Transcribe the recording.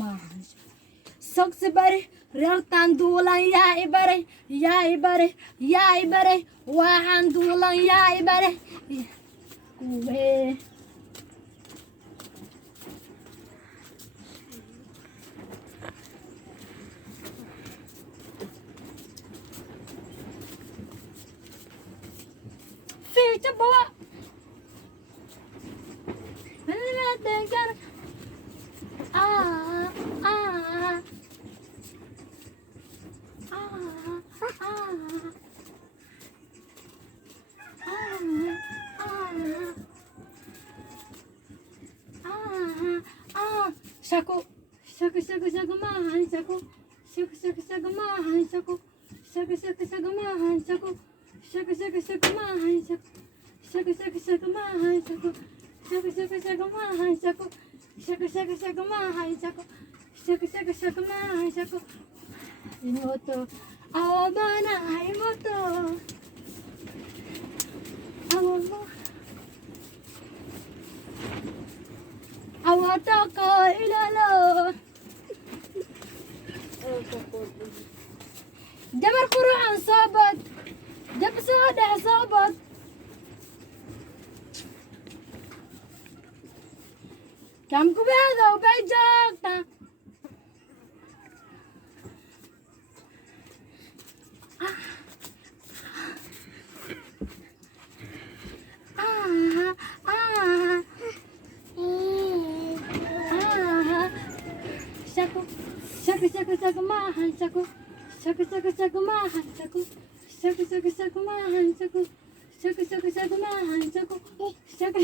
maahan sogsi bari reertaan duulan yaa i bare waxaan duulan yaa i bare kuwee fiica bawa Shaku, shaku, shaku, shaku, mahan, shaku, shaku, shaku, shaku, mahan, shaku, shaku, shaku, shaku, mahan, shaku, shaku, shaku, shaku, mahan, shaku, shaku, shaku, shaku, mahan, shaku, shaku, shaku, shaku, mahan, shaku, shaku, shaku, shaku, mahan, shaku, shaku, shaku, shaku, mahan, shaku. Imoto, awamana, imoto, awamo. Awataka ilalo. Dabar qurucan soobad. Dab soo dhex soobad. Kam kubeedo bay joogta. Shaku, shaku, shaku, shaku, mahan, shaku, shaku, shaku, shaku, mahan, shaku, shaku, shaku, shaku, mahan, shaku, shaku, shaku, shaku, mahan, shaku, shaku.